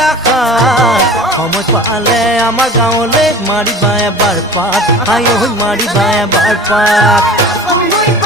রাখা সময় পালে আমার গাঁৱলে মাৰিবা এবাৰ পাত আই ঐ মাৰিবা এবাৰ পাত